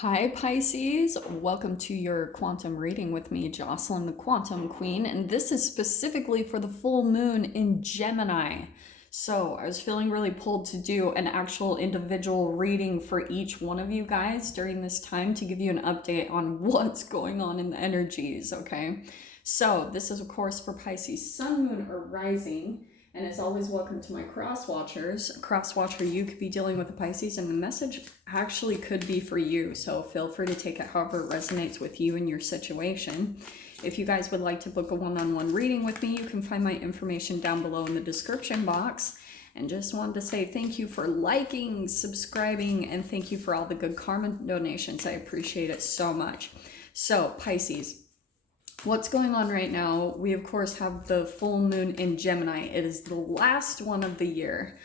Hi Pisces, welcome to your quantum reading with me, Jocelyn the Quantum Queen, and this is specifically for the full moon in Gemini. So I was feeling really pulled to do an actual individual reading for each one of you guys during this time to give you an update on what's going on in the energies, okay? So this is of course for Pisces Sun, Moon, or Rising. And as always, welcome to my cross watchers. Cross watcher, you could be dealing with a Pisces, and the message actually could be for you. So feel free to take it however it resonates with you and your situation. If you guys would like to book a one-on-one reading with me, you can find my information down below in the description box. And just wanted to say thank you for liking, subscribing, and thank you for all the good karma donations. I appreciate it so much. So Pisces, what's going on right now? We of course have the full moon in Gemini. It is the last one of the year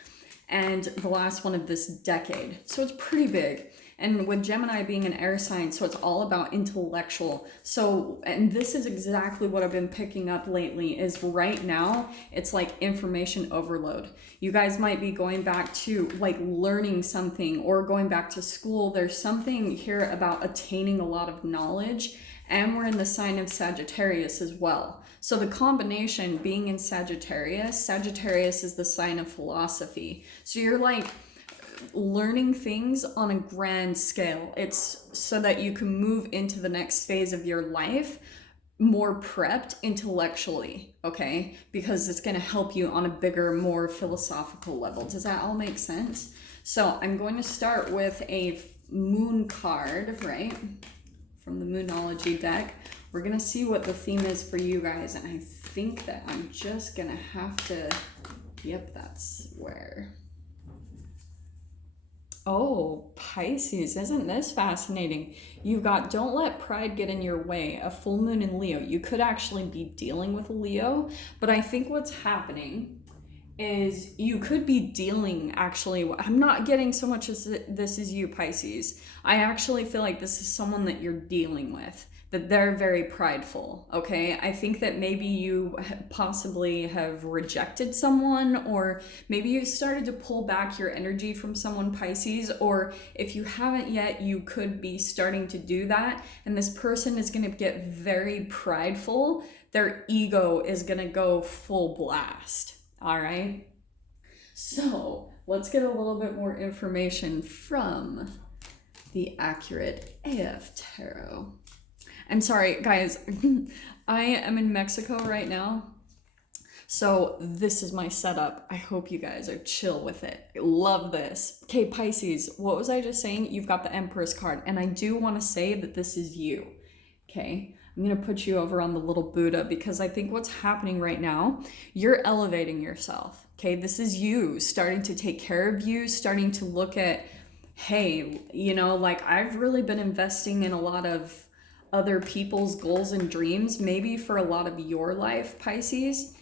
and the last one of this decade. So it's pretty big. And with Gemini being an air sign, so it's all about intellectual. So, and this is exactly what I've been picking up lately is right now, it's like information overload. You guys might be going back to like learning something or going back to school. There's something here about attaining a lot of knowledge. And we're in the sign of Sagittarius as well. So the combination being in Sagittarius, Sagittarius is the sign of philosophy. So you're like learning things on a grand scale. It's so that you can move into the next phase of your life more prepped intellectually, okay? Because it's going to help you on a bigger, more philosophical level. Does that all make sense? So I'm going to start with a moon card, right? From the Moonology deck. We're gonna see what the theme is for you guys, and I think that I'm just gonna have to, yep, that's where. Oh, Pisces, isn't this fascinating? You've got don't let pride get in your way, a full moon in Leo. You could actually be dealing with a Leo, but I think what's happening is you could be dealing, actually, I'm not getting so much as this is you, Pisces. I actually feel like this is someone that you're dealing with, that they're very prideful, okay? I think that maybe you possibly have rejected someone, or maybe you started to pull back your energy from someone, Pisces, or if you haven't yet, you could be starting to do that, and this person is going to get very prideful. Their ego is going to go full blast. All right, so let's get a little bit more information from the Accurate AF Tarot. I'm sorry, guys, I am in Mexico right now, so this is my setup. I hope you guys are chill with it. I love this. Okay, Pisces, what was I just saying? You've got the Empress card, and I do want to say that this is you, okay? I'm going to put you over on the little Buddha because I think what's happening right now, you're elevating yourself, okay? This is you starting to take care of you, starting to look at, hey, you know, like I've really been investing in a lot of other people's goals and dreams, maybe for a lot of your life, Pisces.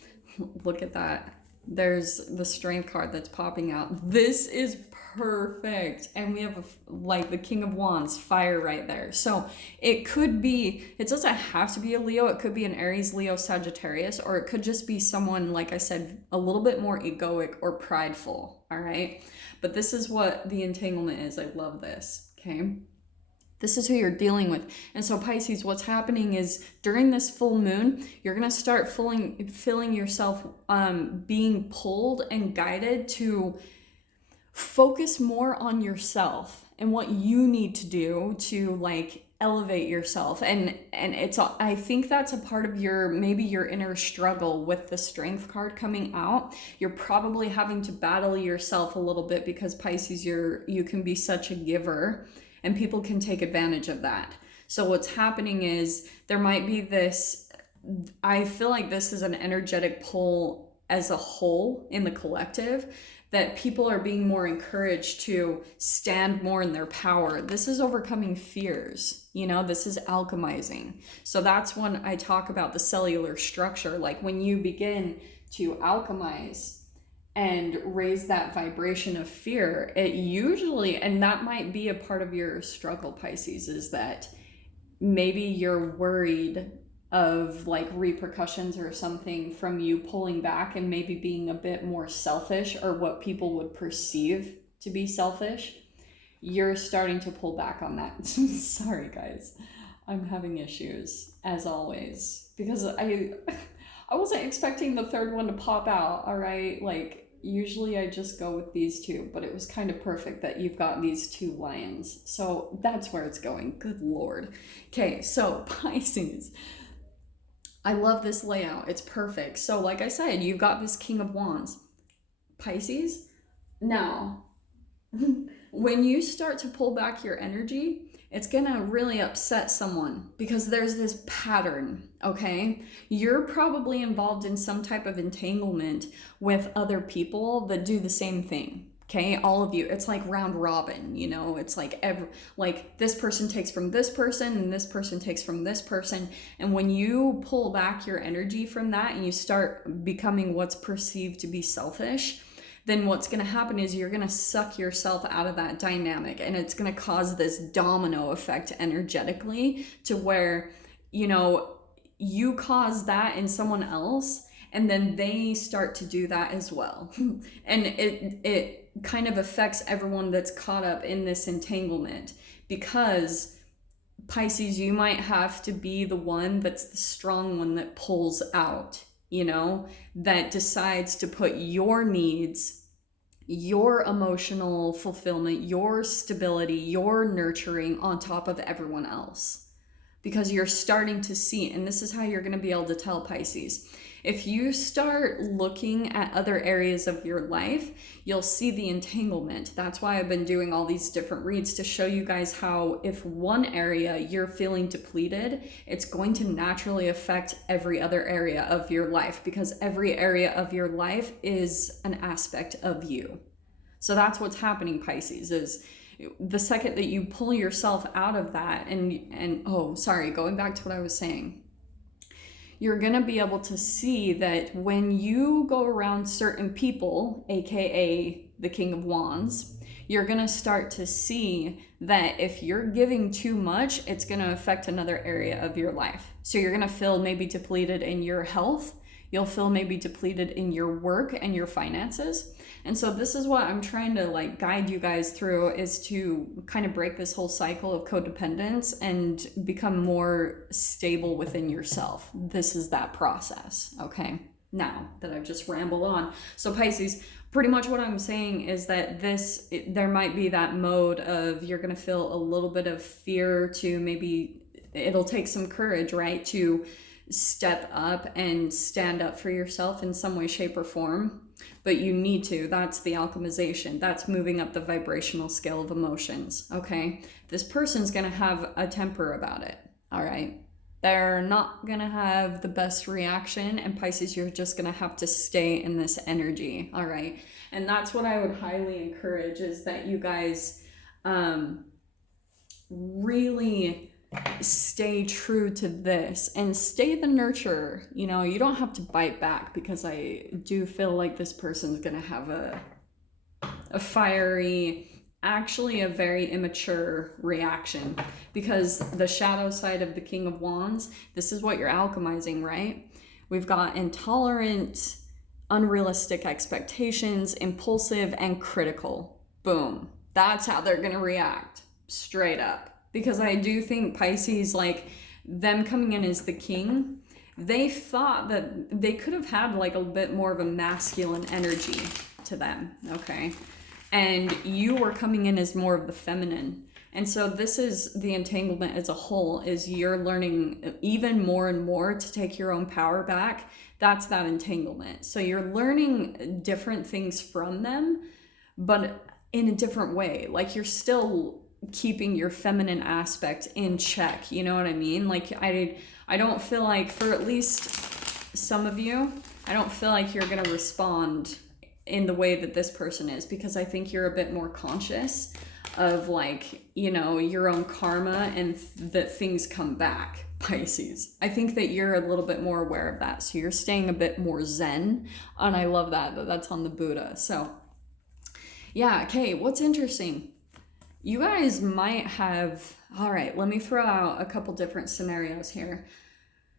Look at that. There's the Strength card that's popping out. This is perfect. And we have like the King of Wands, fire right there. So it could be, it doesn't have to be a Leo. It could be an Aries, Leo, Sagittarius, or it could just be someone, like I said, a little bit more egoic or prideful. All right. But this is what the entanglement is. I love this. Okay. This is who you're dealing with. And so Pisces, what's happening is during this full moon, you're going to start feeling yourself being pulled and guided to focus more on yourself and what you need to do to like elevate yourself. And it's, I think that's a part of your, maybe your inner struggle with the Strength card coming out. You're probably having to battle yourself a little bit because Pisces, you can be such a giver. And people can take advantage of that. So what's happening is there might be this, I feel like this is an energetic pull as a whole in the collective, that people are being more encouraged to stand more in their power. This is overcoming fears, you know, this is alchemizing. So that's when I talk about the cellular structure, like when you begin to alchemize and raise that vibration of fear, it usually, and that might be a part of your struggle, Pisces, is that maybe you're worried of like repercussions or something from you pulling back and maybe being a bit more selfish, or what people would perceive to be selfish. you're starting to pull back on that. Sorry, guys. I'm having issues, as always, because I wasn't expecting the third one to pop out, all right? Like, usually I just go with these two, but it was kind of perfect that you've got these two lions. So that's where it's going. Good Lord. Okay, so Pisces. I love this layout. It's perfect. So like I said, you've got this King of Wands. Pisces, now, when you start to pull back your energy, it's gonna really upset someone because there's this pattern, okay? You're probably involved in some type of entanglement with other people that do the same thing. Okay, all of you, it's like round robin, you know, it's like like this person takes from this person and this person takes from this person. And when you pull back your energy from that and you start becoming what's perceived to be selfish, then what's going to happen is you're going to suck yourself out of that dynamic, and it's going to cause this domino effect energetically to where, you know, you cause that in someone else and then they start to do that as well. And it kind of affects everyone that's caught up in this entanglement, because Pisces, you might have to be the one that's the strong one that pulls out, you know, that decides to put your needs, your emotional fulfillment, your stability, your nurturing on top of everyone else. Because you're starting to see, and this is how you're going to be able to tell, Pisces. If you start looking at other areas of your life, you'll see the entanglement. That's why I've been doing all these different reads, to show you guys how if one area you're feeling depleted, it's going to naturally affect every other area of your life, because every area of your life is an aspect of you. So that's what's happening, Pisces, is the second that you pull yourself out of that and oh, sorry, going back to what I was saying, you're going to be able to see that when you go around certain people, aka the King of Wands, you're going to start to see that if you're giving too much, it's going to affect another area of your life. So you're going to feel maybe depleted in your health. You'll feel maybe depleted in your work and your finances. And so this is what I'm trying to like guide you guys through, is to kind of break this whole cycle of codependence and become more stable within yourself. This is that process, okay? Now that I've just rambled on. So Pisces, pretty much what I'm saying is that there might be that mode of you're going to feel a little bit of fear, to maybe it'll take some courage, right? To step up and stand up for yourself in some way, shape, or form. But you need to. That's the alchemization. That's moving up the vibrational scale of emotions, okay? This person's going to have a temper about it, all right? They're not going to have the best reaction, and Pisces, you're just going to have to stay in this energy, all right? And that's what I would highly encourage, is that you guys really stay true to this and stay the nurturer. You know, you don't have to bite back, because I do feel like this person's gonna have a fiery, actually a very immature reaction, because the shadow side of the King of Wands, this is what you're alchemizing, right? We've got intolerant, unrealistic expectations, impulsive, and critical. Boom. That's how they're gonna react, straight up. Because I do think Pisces, like them coming in as the king, they thought that they could have had like a bit more of a masculine energy to them, okay? And you were coming in as more of the feminine. And so this is the entanglement as a whole, is you're learning even more and more to take your own power back. That's that entanglement. So you're learning different things from them, but in a different way. Like you're still keeping your feminine aspect in check, you know what I mean? Like I don't feel like, for at least some of you, I don't feel like you're gonna respond in the way that this person is, because I think you're a bit more conscious of, like, you know, your own karma and that things come back, Pisces. I think that you're a little bit more aware of that, so you're staying a bit more zen, and I love that that's on the Buddha. So yeah, okay, what's interesting, you guys might have, all right, let me throw out a couple different scenarios here.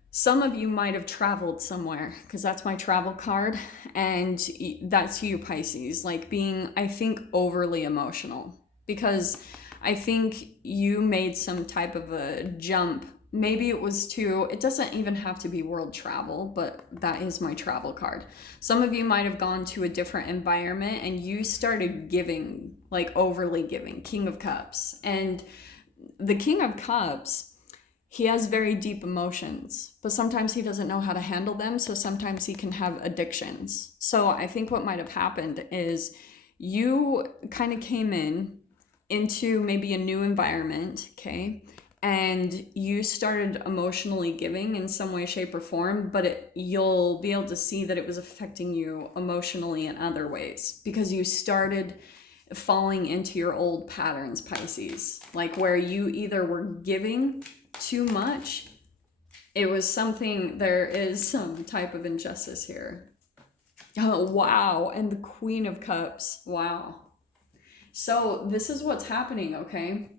Some of you might have traveled somewhere, because that's my travel card, and that's you, Pisces, like being, I think, overly emotional, because I think you made some type of a jump. Maybe it was to, it doesn't even have to be world travel, but that is my travel card. Some of you might have gone to a different environment and you started giving, like overly giving, King of Cups. And the King of Cups, he has very deep emotions, but sometimes he doesn't know how to handle them. So sometimes he can have addictions. So I think what might have happened is you kind of came into maybe a new environment, okay? And you started emotionally giving in some way, shape, or form, but you'll be able to see that it was affecting you emotionally in other ways because you started falling into your old patterns, Pisces, like where you either were giving too much. It was something, there is some type of injustice here. Oh, wow. And the Queen of Cups. Wow. So this is what's happening, okay?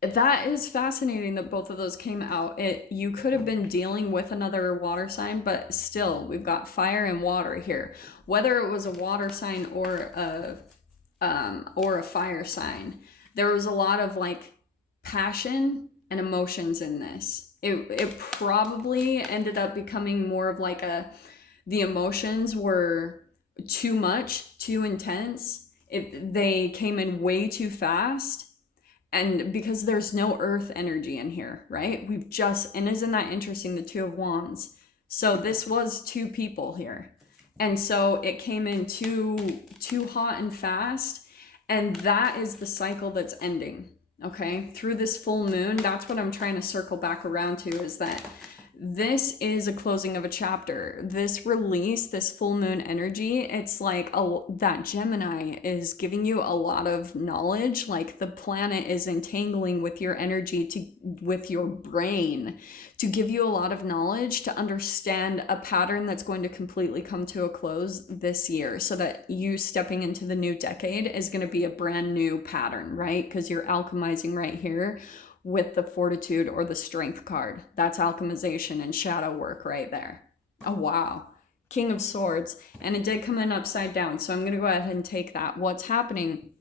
That is fascinating that both of those came out. You could have been dealing with another water sign, but still, we've got fire and water here. Whether it was a water sign or a fire sign, there was a lot of like passion and emotions in this. It probably ended up becoming more of like the emotions were too much, too intense. They came in way too fast. And because there's no earth energy in here, right? And isn't that interesting? The Two of Wands. So this was two people here. And so it came in too hot and fast. And that is the cycle that's ending, okay? Through this full moon, that's what I'm trying to circle back around to, is that this is a closing of a chapter. This release, this full moon energy, it's like that Gemini is giving you a lot of knowledge. Like the planet is entangling with your energy, with your brain, to give you a lot of knowledge to understand a pattern that's going to completely come to a close this year, so that you stepping into the new decade is going to be a brand new pattern, right? Because you're alchemizing right here with the Fortitude or the Strength card. That's alchemization and shadow work right there. Oh, wow. King of Swords. And it did come in upside down, so I'm going to go ahead and take that. What's happening?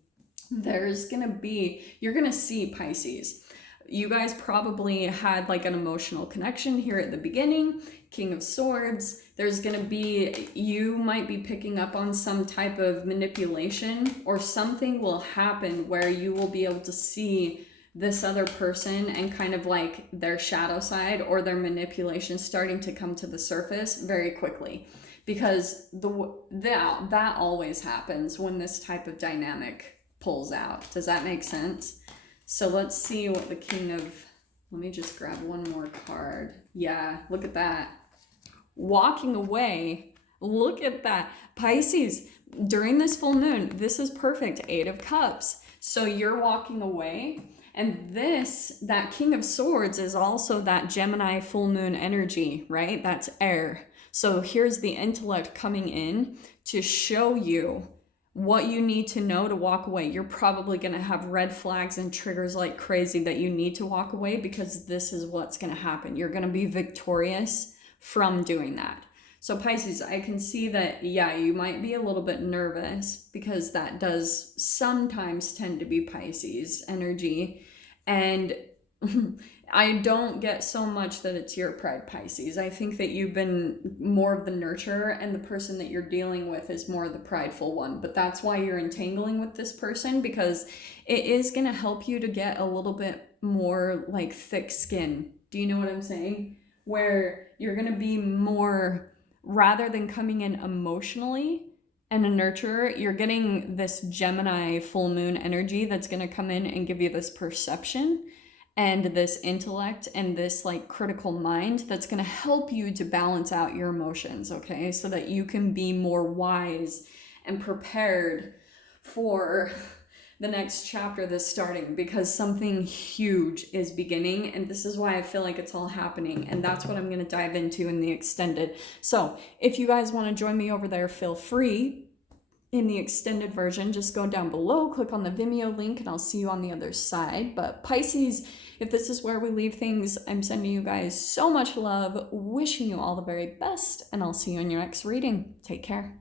You're going to see, Pisces. You guys probably had like an emotional connection here at the beginning. King of Swords. You might be picking up on some type of manipulation, or something will happen where you will be able to see this other person and kind of like their shadow side or their manipulation starting to come to the surface very quickly, because that always happens when this type of dynamic pulls out. Does that make sense? So let's see what the let me just grab one more card. Yeah, look at that. Walking away. Look at that. Pisces, during this full moon, this is perfect. 8 of Cups. So you're walking away. And that King of Swords is also that Gemini full moon energy, right? That's air. So here's the intellect coming in to show you what you need to know to walk away. You're probably going to have red flags and triggers like crazy that you need to walk away, because this is what's going to happen. You're going to be victorious from doing that. So Pisces, I can see that, yeah, you might be a little bit nervous, because that does sometimes tend to be Pisces energy. And I don't get so much that it's your pride, Pisces. I think that you've been more of the nurturer, and the person that you're dealing with is more the prideful one. But that's why you're entangling with this person, because it is going to help you to get a little bit more like thick skin. Do you know what I'm saying? Where you're going to be more, rather than coming in emotionally and a nurturer, you're getting this Gemini full moon energy that's going to come in and give you this perception and this intellect and this like critical mind that's going to help you to balance out your emotions, okay? So that you can be more wise and prepared for the next chapter that's starting, because something huge is beginning, and this is why I feel like it's all happening, and that's what I'm going to dive into in the extended. So if you guys want to join me over there, feel free. In the extended version, just go down below, click on the Vimeo link, and I'll see you on the other side. But Pisces, if this is where we leave things, I'm sending you guys so much love, wishing you all the very best, and I'll see you in your next reading. Take care.